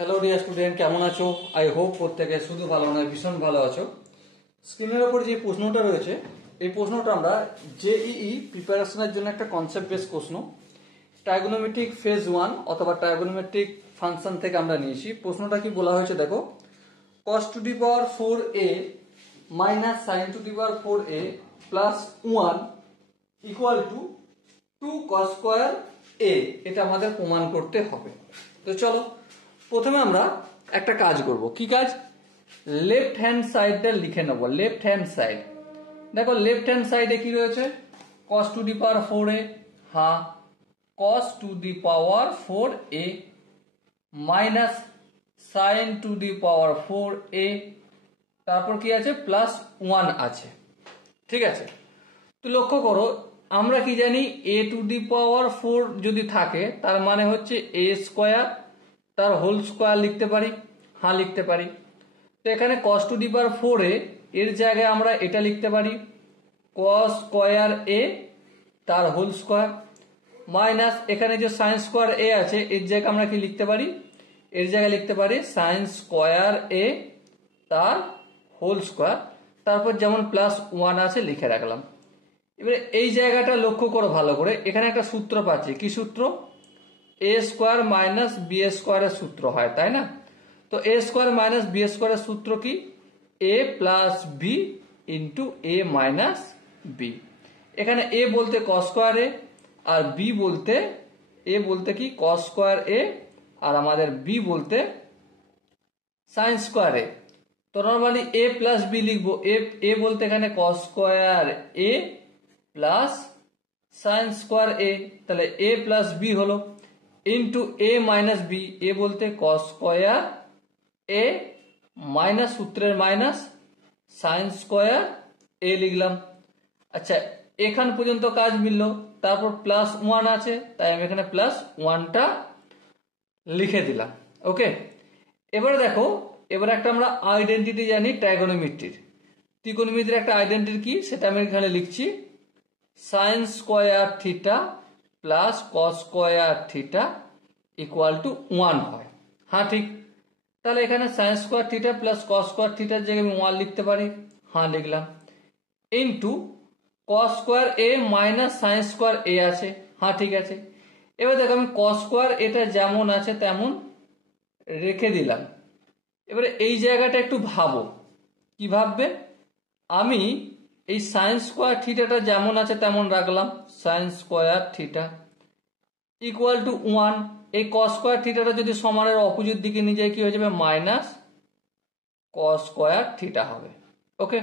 Hello dear student, কেমন আছো? I hope প্রত্যেকে শুধু ভালো নয় ভীষণ ভালো আছো। স্ক্রিনের ওপর যে প্রশ্নটা রয়েছে, এই প্রশ্নটা আমরা জেইই প্রিপারেশনের জন্য একটা কনসেপ্ট বেস প্রশ্ন, ট্রাইগোনোমেট্রিক ফেজ 1 অথবা ট্রাইগোনোমেট্রিক ফাংশন থেকে আমরা নিয়েছি। প্রশ্নটা কি বলা হয়েছে দেখো, cos to the power 4a minus sin to the power 4a plus 1 equal to 2 cos square a। এটা আমাদের প্রমাণ করতে হবে। তো চলো প্রথমে আমরা একটা কাজ করব। কি কাজ? লেফট হ্যান্ড সাইডটা লিখে নেব। লেফট হ্যান্ড সাইড দেখো, লেফট হ্যান্ড সাইডে কি রয়েছে? cos to the power 4a, হ্যাঁ cos to the power 4a minus sin to the power 4a, তারপর কি আছে? প্লাস 1 আছে। ঠিক আছে, তো লক্ষ্য করো আমরা কি জানি, a টু দি পাওয়ার 4 যদি থাকে তার মানে হচ্ছে a স্কয়ার, তার হোল স্কয়ার লিখতে পারি, হ্যাঁ লিখতে পারি। তো এখানে cos to the power 4a এর জায়গায় আমরা এটা লিখতে পারি cos স্কয়ার a তার হোল স্কয়ার, মাইনাস এখানে যে sin স্কয়ার a আছে এর জায়গায় আমরা কি লিখতে পারি? এর জায়গায় লিখতে পারি sin স্কয়ার a তার হোল স্কয়ার, তারপর যেমন প্লাস 1 আছে লিখে রাখলাম। এবারে এই জায়গাটা লক্ষ্য করো ভালো করে, এখানে একটা সূত্র পাচ্ছি। কি সূত্র? a স্কয়ার মাইনাস বি স্কয়ারের সূত্র হয়, তাই না? তো a স্কয়ার মাইনাস বি স্কয়ারের সূত্র কি? a plus B into a minus B. এখানে a বলতে cos স্কয়ার a আর b বলতে কি cos স্কয়ার a, আর আমাদের b বলতে sin স্কয়ার a। তো নরমালি a প্লাস বি লিখবো। a বলতে এখানে cos square a plus sin square a, তাহলে a প্লাস বি হলো into a minus B. a বলতে cos স্কয়ার a মাইনাস সূত্রের মাইনাস sin স্কয়ার a লিখলাম। আচ্ছা, এখান পর্যন্ত কাজ মিলল। তারপর প্লাস 1 আছে, তাই আমি এখানে প্লাস 1টা লিখে দিলাম। ওকে, এবারে দেখো, এবারে একটা আমরা আইডেন্টিটি জানি ট্রাইগোনোমেট্রির। ত্রিকোণমিতির একটা আইডেন্টিটি কি সেটা আমি এখানে লিখছি, sin square theta plus cos square theta equal to 1 হয়। হ্যাঁ ঠিক, তাহলে এখানে sin square theta plus cos square থিটার জায়গায় আমি 1 লিখতে পারি, হ্যাঁ লিখলাম, into cos square a minus sin square a আছে, হ্যাঁ ঠিক আছে। এবার দেখো আমি cos স্কয়ার এটা যেমন আছে তেমন রেখে দিলাম। এবারে এই জায়গাটা একটু ভাবো, কি ভাববে? আমি এই sin স্কয়ার থিটাটা যেমন আছে তেমন রাখলাম, sin square theta equal to 1। এই cos স্কয়ার থিটাটা যদি সমানের অপোজিট দিকে নিয়ে যায় কি হয়ে যাবে? মাইনাস cos স্কয়ার থিটা হবে। ওকে,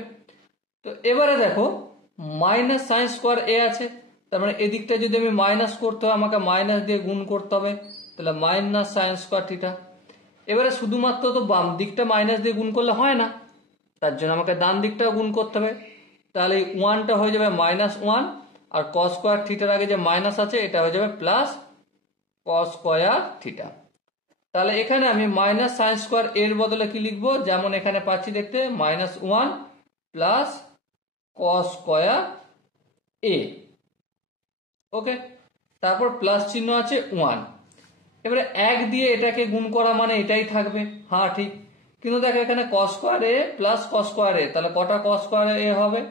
তো এবারে দেখো মাইনাস sin স্কয়ার a আছে, তার মানে এদিকটা যদি আমি মাইনাস করতে হয় আমাকে মাইনাস দিয়ে গুণ করতে হবে, তাহলে মাইনাস sin স্কয়ার থিটা। এবারে শুধুমাত্র তো বাম দিকটা মাইনাস দিয়ে গুণ করলে হয় না, তার জন্য আমাকে ডান দিকটাও গুণ করতে হবে। তাহলে এই 1টা হয়ে যাবে মাইনাস 1, আর cos স্কয়ার থিটার আগে যে মাইনাস আছে এটা হয়ে যাবে প্লাস cos স্কয়ার থিটা। তাহলে এখানে আমি মাইনাস sin স্কয়ার এর বদলে কি লিখবো? যেমন এখানে পাচ্ছি দেখতে, minus 1 plus cos square a। ওকে, তারপর প্লাস চিহ্ন আছে 1। এবারে 1 দিয়ে এটাকে গুণ করা মানে এটাই থাকবে, হ্যাঁ ঠিক। কিন্তু দেখো এখানে cos square a plus cos square a, তাহলে কটা cos স্কয়ার a হবে?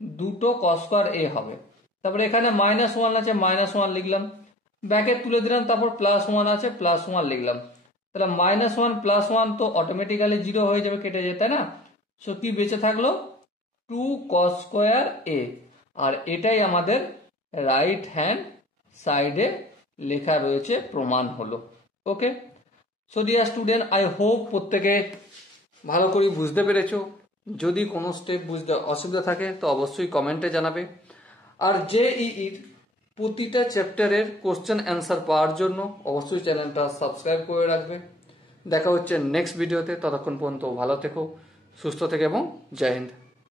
দুটো cos স্কয়ার a হবে। তারপরে এখানে মাইনাস 1 আছে, মাইনাস 1 লিখলাম, ব্র্যাকেট তুলে দিলাম, তারপর প্লাস 1 আছে, প্লাস 1 লিখলাম। তাহলে মাইনাস 1 প্লাস 1 তো অটোমেটিক্যালি 0 হয়ে যাবে, কেটে যায়, তাই না? সো কি বেঁচে থাকলো? 2 cos স্কয়ার a, আর এটাই আমাদের রাইট হ্যান্ড সাইডে লেখা রয়েছে, প্রমাণ হলো। Okay, so dear student, I hope প্রত্যেকে ভালো করে বুঝতে পেরেছো। যদি কোনো স্টেপ বুঝতে অসুবিধা থাকে তো অবশ্যই কমেন্টে জানাবে। আর জেইইর প্রতিটা চ্যাপ্টারের কোশ্চেন অ্যান্সার পাওয়ার জন্য অবশ্যই চ্যানেলটা সাবস্ক্রাইব করে রাখবে। দেখা হচ্ছে নেক্সট ভিডিওতে, ততক্ষণ পর্যন্ত ভালো থেকো, সুস্থ থেকো এবং জয় হিন্দ।